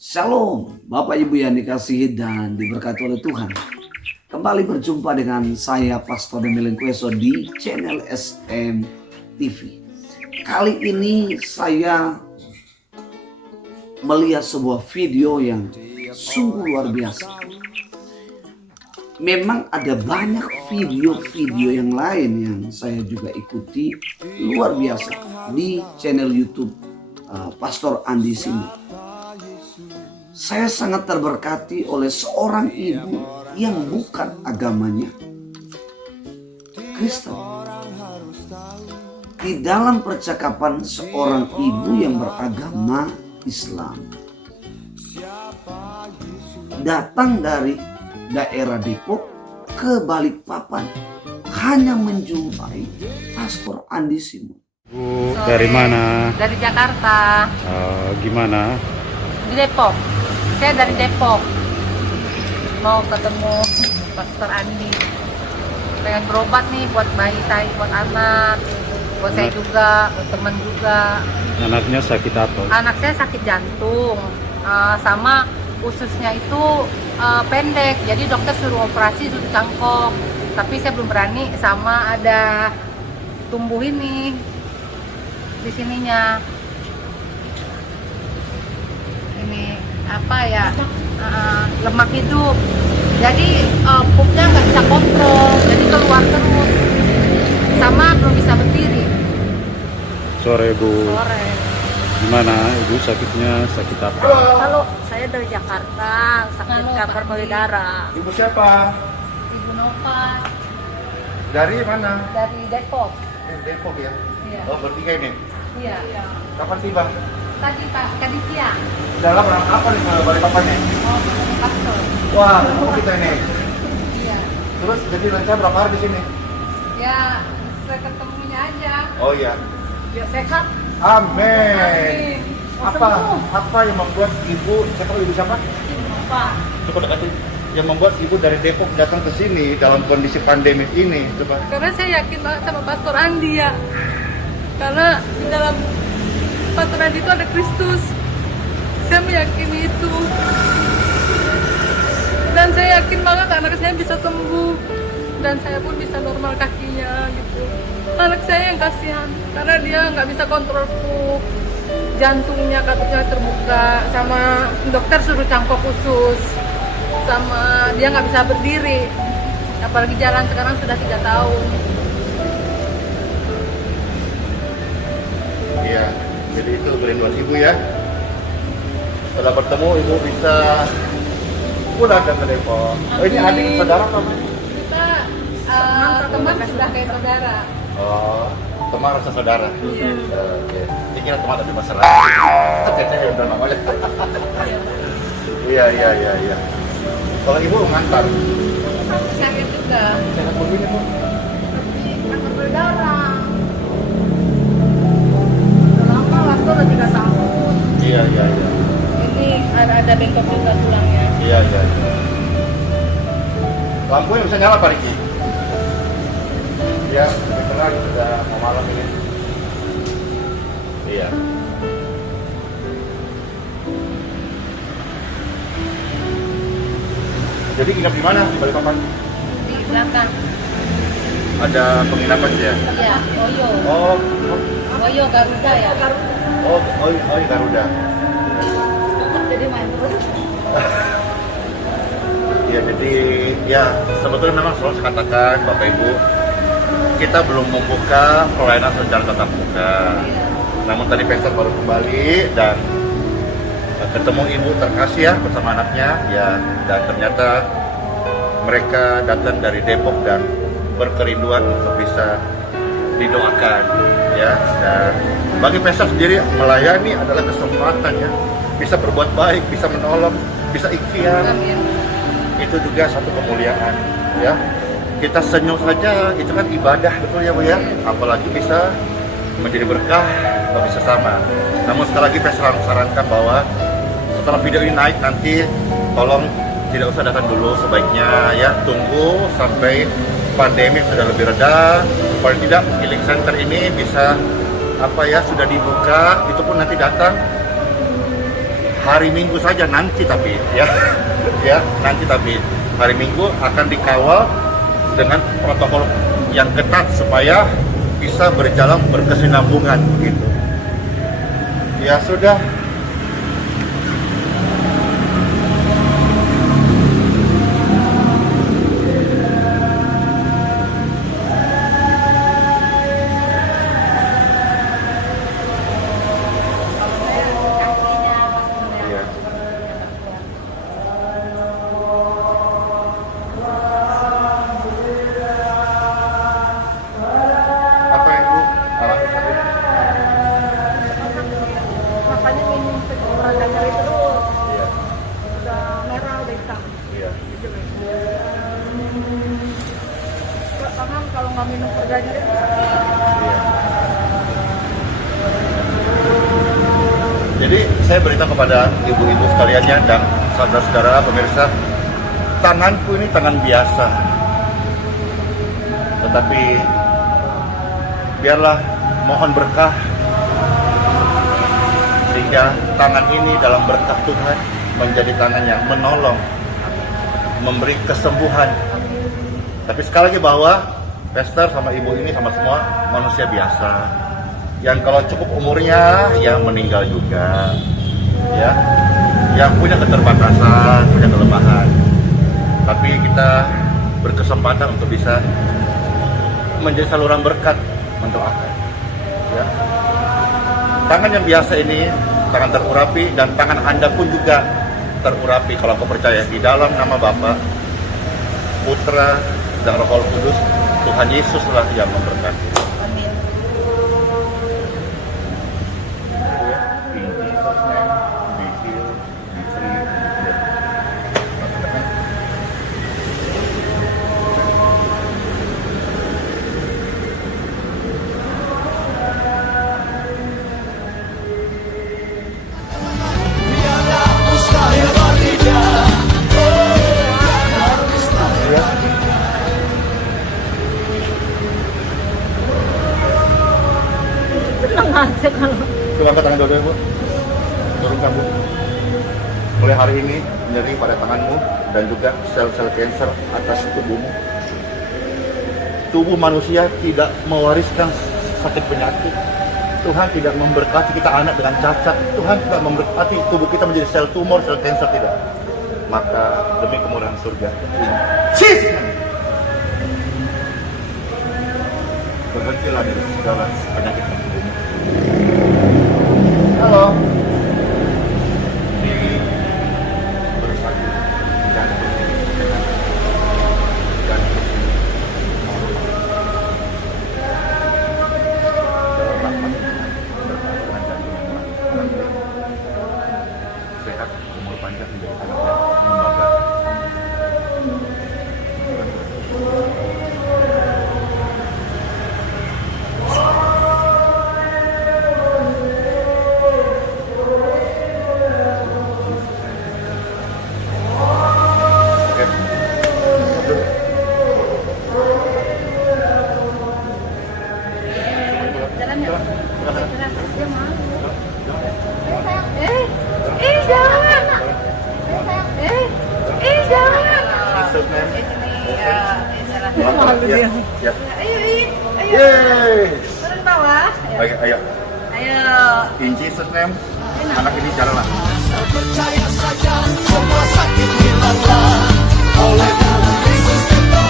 Shalom, Bapak Ibu yang dikasihi dan diberkati oleh Tuhan. Kembali berjumpa dengan saya Pastor Demilen Kueso di channel SM TV. Kali ini saya melihat sebuah video yang sungguh luar biasa. Memang ada banyak video-video yang lain yang saya juga ikuti luar biasa di channel YouTube Pastor Andi Simon. Saya sangat terberkati oleh seorang ibu yang bukan agamanya Kristen. Di dalam percakapan seorang ibu yang beragama Islam datang dari daerah Depok ke Balikpapan hanya menjumpai Pastor Andi Simon. Bu, dari mana? Dari Jakarta. Gimana? Di Depok. Saya dari Depok. Mau ketemu Pastor Andi. Pengen berobat nih buat bayi saya, buat anak. Buat saya juga, buat teman juga. Anaknya sakit apa? Anak saya sakit jantung. Sama ususnya itu pendek. Jadi dokter suruh operasi, suruh cangkok. Tapi saya belum berani, sama ada tumbuh ini di sininya. Ini apa ya, lemak hidup, jadi pupnya nggak bisa kontrol, jadi keluar terus, sama belum bisa berdiri. Sore Bu. Sore. Gimana Ibu sakitnya? Sakit apa? Halo, saya dari Jakarta, sakit kanker payudara. Ibu siapa? Ibu Nova Dari mana? dari Depok. Depok ya? Iya. Oh, bertiga ini. Iya. Kapan tiba? Tadi Pak, tadi siang. Dalam rangka apa nih kalau balik papanya? Mau ketemu pastor. Wah, ketemu kita ini. Iya. Terus jadi rencana berapa hari di sini? Ya, saya ketemunya aja. Oh iya. Biar sehat. Amin. Mau Apa? sembuh. Apa yang membuat ibu siapa? Ibu Nova. Coba dekatin. Yang membuat ibu dari Depok datang ke sini dalam kondisi pandemi ini, coba. Karena saya yakin banget sama Pastor Andi ya, karena di dalam Pastor Andi itu ada Kristus. Saya meyakini itu, dan saya yakin banget anak saya bisa sembuh, dan saya pun bisa normal kakinya gitu. Anak saya yang kasihan karena dia nggak bisa kontrol pup, jantungnya katanya terbuka, sama dokter suruh cangkok khusus, sama dia nggak bisa berdiri, apalagi jalan sekarang sudah 3 tahun. Iya. Jadi itu kerinduan ibu ya. Setelah bertemu ibu bisa pulang ke Depok. Oh, ini adik saudara kamu? Kita teman sudah kayak saudara. Oh, teman rasa saudara. Iya. Oke. Saya kira teman tapi masalah. Saya udah namanya. Iya. Kalau ibu ngantar, Sakit juga. saya begini bu. Kanker payudara. Udah lama lah, udah 3 tahun. Iya. Ini ada bengkok juga tulangnya. Iya. Lampunya bisa nyala Pak Riki? Iya, lebih terang sudah mau malam ini. Iya. Jadi inap di mana? Di Balikpapan? Di belakang. Ada penginapan ya? Iya, Oyo. Oh, Oyo Garuda ya. Garuda. Jadi main terus. Ya, jadi ya sebetulnya memang selalu saya katakan Bapak Ibu, kita belum membuka pelayanan secara tatap muka. Namun tadi Pastor baru kembali dan ketemu ibu terkasih ya bersama anaknya ya, dan ternyata mereka datang dari Depok dan berkerinduan untuk bisa didoakan ya. Dan bagi Pastor sendiri melayani adalah kesempatan ya, bisa berbuat baik, bisa menolong, bisa ikhtiar. Itu juga satu kemuliaan ya. Kita senyum saja itu kan ibadah, betul ya Bu ya, apalagi bisa menjadi berkah bagi sesama. Namun sekali lagi saya sarankan bahwa setelah video ini naik nanti tolong tidak usah datang dulu, sebaiknya ya tunggu sampai pandemi sudah lebih reda, paling tidak healing center ini bisa sudah dibuka, itu pun nanti datang hari Minggu saja nanti tapi ya, ya nanti tapi hari Minggu akan dikawal dengan protokol yang ketat supaya bisa berjalan berkesinambungan begitu. Ya sudah. Iya. Apa yang Bu alami saat ini? Makanya minum peragaan dari terus. Iya. Udah merah, udah hitam. Iya. Gitu loh. Nggak paham kalau nggak minum peragaan dari Jadi saya beritahu kepada ibu-ibu sekalian ya dan saudara-saudara pemirsa, tanganku ini tangan biasa, tetapi biarlah mohon berkah sehingga tangan ini dalam berkah Tuhan menjadi tangan yang menolong, memberi kesembuhan. Tapi sekali lagi bahwa Pastor sama ibu ini sama semua manusia biasa yang kalau cukup umurnya yang meninggal juga, ya, yang punya keterbatasan, punya kelemahan. Tapi kita berkesempatan untuk bisa menjadi saluran berkat, mendoakan, ya. Tangan yang biasa ini tangan terurapi dan tangan Anda pun juga terurapi kalau kau percaya di dalam nama Bapa, Putra dan Roh Kudus. Tuhan Yesuslah yang memberkati. seneng aja kalau Coba angkat tangan dua-duanya, Bu. Turunkan, Bu. Mulai hari ini nyeri pada tanganmu dan juga sel-sel kanker atas tubuhmu. Tubuh manusia tidak mewariskan sakit penyakit. Tuhan tidak memberkati kita anak dengan cacat. Tuhan tidak memberkati tubuh kita menjadi sel tumor, sel kanker, tidak. Maka demi kemurahan surga ini, berhentilah dari segala penyakit tubuhmu. Halo. Diri bersatu dan bersihkan dan bersih. Dalam rahmat Tuhan, berkat janji yang manis, sehat, umur panjang menjadi anak yang membanggakan. Ya. ayo ayo Yeay. turun bawah Ayo, ayo. ayo In Jesus name, anak ini jalanlah. Percaya saja semua sakit hilanglah oleh Tuhan Yesus.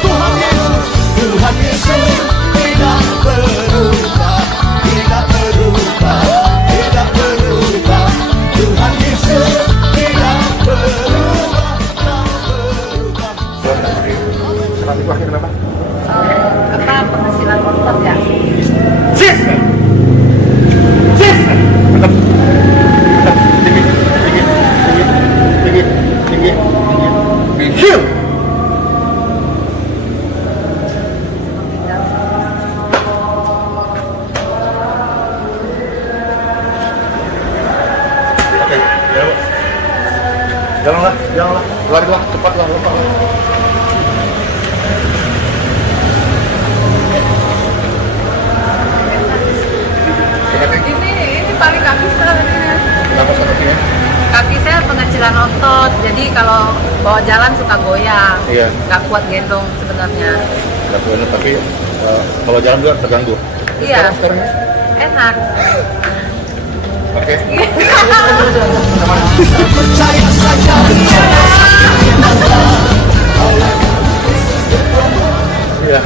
Tuhan Yesus, Tuhan Yesus tidak berubah, tidak berubah, tidak berubah. Tuhan Yesus tidak berubah, tak berubah. Serat itu akhirnya kenapa? Apa penghasilan otot ya? Sis! Sis! Mantap. Tinggi, tinggi, tinggi, tinggi, tinggi, tinggi. Heal! Oke, ya, Bu. Jalanlah, jalanlah, lari-lah, cepatlah, lompat. ini paling nggak bisa ini Kenapa sakitnya? Kaki saya pengecilan otot, jadi kalau bawa jalan suka goyang. Iya. Nggak kuat gendong sebenarnya. Tapi kalau jalan juga terganggu. Iya. Sekarang ya? Enak. Oke. Percaya saja semua sakit hilanglah oleh Iya.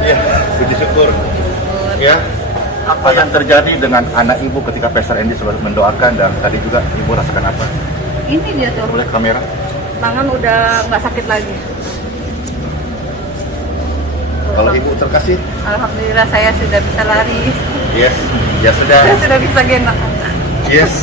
Iya, puji syukur. Ya. Apa yang terjadi dengan anak ibu ketika Pastor Andy selalu mendoakan dan tadi juga ibu rasakan apa? Ini dia tuh, Oleh kamera. tangan udah nggak sakit lagi. Kalau ibu terkasih, Alhamdulillah saya sudah bisa lari. yes, ya sudah. Saya sudah bisa gendong. Yes.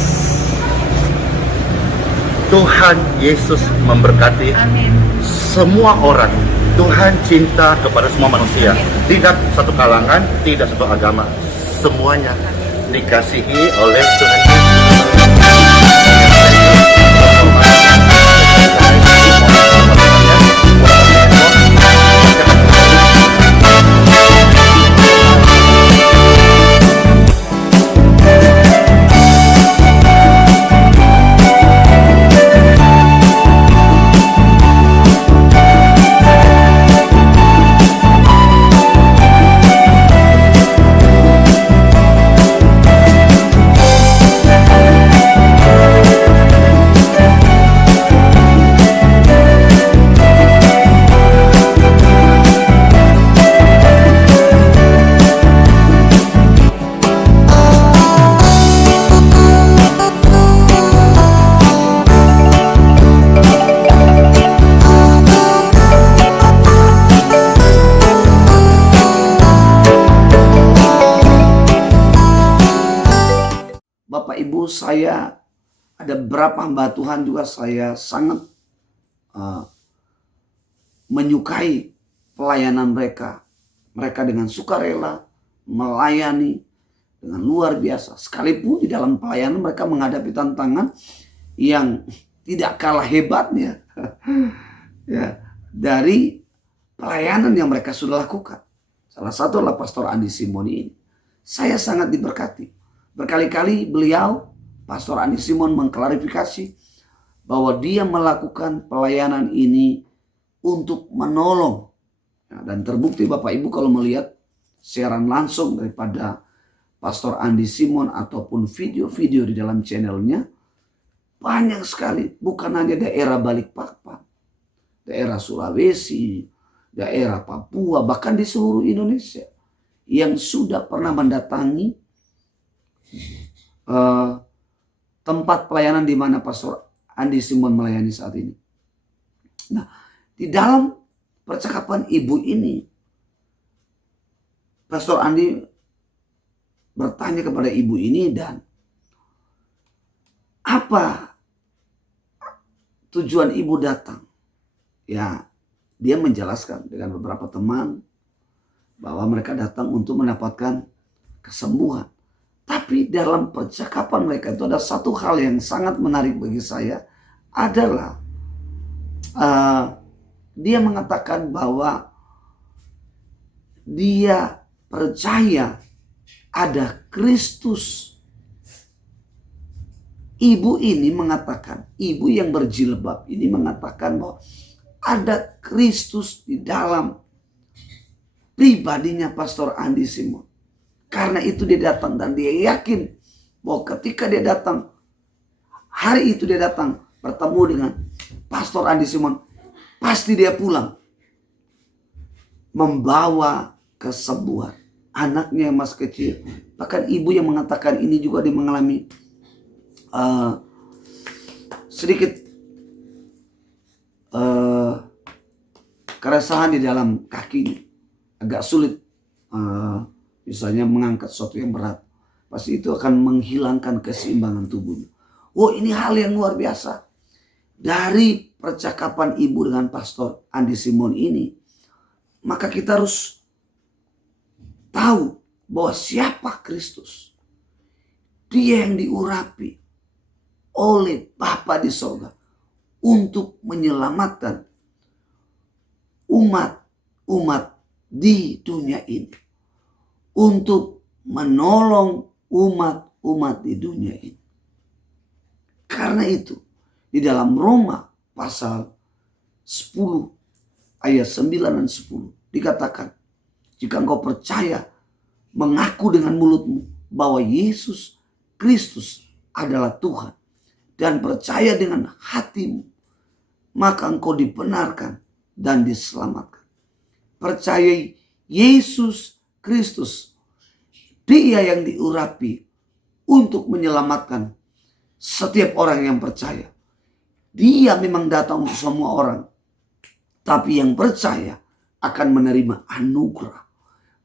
Tuhan Yesus memberkati Amin. semua orang. Tuhan cinta kepada semua manusia. Tidak satu kalangan, tidak satu agama. Semuanya dikasihi oleh Tuhan Yesus. Bapak Ibu, saya ada beberapa hamba Tuhan juga saya sangat menyukai pelayanan mereka. Mereka dengan sukarela melayani dengan luar biasa. Sekalipun di dalam pelayanan mereka menghadapi tantangan yang tidak kalah hebatnya ya, dari pelayanan yang mereka sudah lakukan. Salah satu adalah Pastor Andi Simon ini. Saya sangat diberkati. Berkali-kali beliau, Pastor Andi Simon, mengklarifikasi bahwa dia melakukan pelayanan ini untuk menolong. Ya, dan terbukti Bapak Ibu kalau melihat siaran langsung daripada Pastor Andi Simon ataupun video-video di dalam channelnya, banyak sekali. Bukan hanya daerah Balikpapan, daerah Sulawesi, daerah Papua, bahkan di seluruh Indonesia yang sudah pernah mendatangi tempat pelayanan di mana Pastor Andi Simon melayani saat ini. Nah, di dalam percakapan ibu ini, Pastor Andi bertanya kepada ibu ini, dan apa tujuan ibu datang? Ya, dia menjelaskan dengan beberapa teman bahwa mereka datang untuk mendapatkan kesembuhan. Tapi dalam percakapan mereka itu ada satu hal yang sangat menarik bagi saya, adalah dia mengatakan bahwa dia percaya ada Kristus. Ibu ini mengatakan, ibu yang berjilbab ini mengatakan bahwa ada Kristus di dalam pribadinya Pastor Andi Simon. Karena itu dia datang, dan dia yakin bahwa ketika dia datang, hari itu dia datang bertemu dengan Pastor Andi Simon, pasti dia pulang membawa kesembuhan. Anaknya yang masih kecil, bahkan ibu yang mengatakan ini juga dia mengalami sedikit keresahan di dalam kakinya, agak sulit misalnya mengangkat sesuatu yang berat, pasti itu akan menghilangkan keseimbangan tubuhnya. Oh, ini hal yang luar biasa. Dari percakapan ibu dengan Pastor Andi Simon ini, maka kita harus tahu bahwa siapa Kristus. Dia yang diurapi oleh Bapa di sorga untuk menyelamatkan umat di dunia ini. Untuk menolong umat-umat di dunia ini. Karena itu di dalam Roma pasal 10 ayat 9 dan 10 dikatakan, jika engkau percaya, mengaku dengan mulutmu bahwa Yesus Kristus adalah Tuhan, dan percaya dengan hatimu, maka engkau dibenarkan dan diselamatkan. Percayai Yesus Kristus, Dia yang diurapi untuk menyelamatkan setiap orang yang percaya. Dia memang datang untuk semua orang, tapi yang percaya akan menerima anugerah,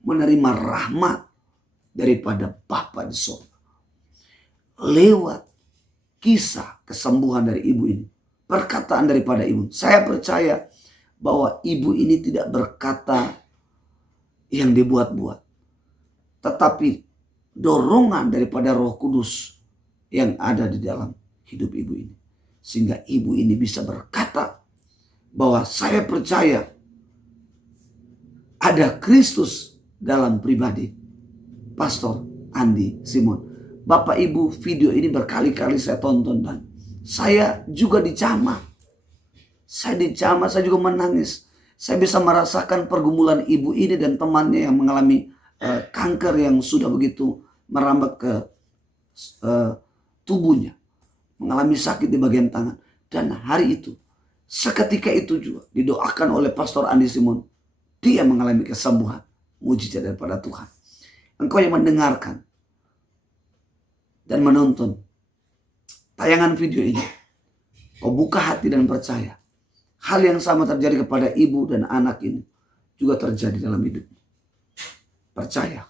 menerima rahmat daripada Bapa di surga. Lewat kisah kesembuhan dari ibu ini, perkataan daripada ibu, saya percaya bahwa ibu ini tidak berkata yang dibuat-buat, tetapi dorongan daripada Roh Kudus yang ada di dalam hidup ibu ini, sehingga ibu ini bisa berkata bahwa saya percaya ada Kristus dalam pribadi Pastor Andi Simon. Bapak Ibu, video ini berkali-kali saya tonton dan saya juga dicamah. Saya dicamah, saya juga menangis. Saya bisa merasakan pergumulan ibu ini dan temannya yang mengalami kanker yang sudah begitu merambat ke tubuhnya. Mengalami sakit di bagian tangan. Dan hari itu, seketika itu juga didoakan oleh Pastor Andi Simon. Dia mengalami kesembuhan, mujizat daripada Tuhan. Engkau yang mendengarkan dan menonton tayangan video ini, kau buka hati dan percaya. Hal yang sama terjadi kepada ibu dan anak ini juga terjadi dalam hidupnya. Percaya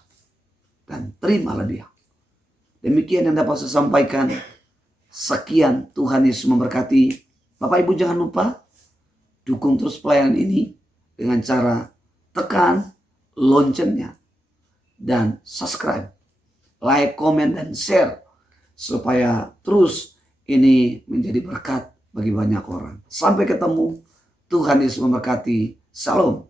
dan terimalah dia. Demikian yang dapat saya sampaikan. Sekian, Tuhan Yesus memberkati. Bapak Ibu jangan lupa dukung terus pelayanan ini dengan cara tekan loncengnya dan subscribe, like, komen, dan share supaya terus ini menjadi berkat bagi banyak orang. Sampai ketemu. Tuhan Yesus memberkati. Salam.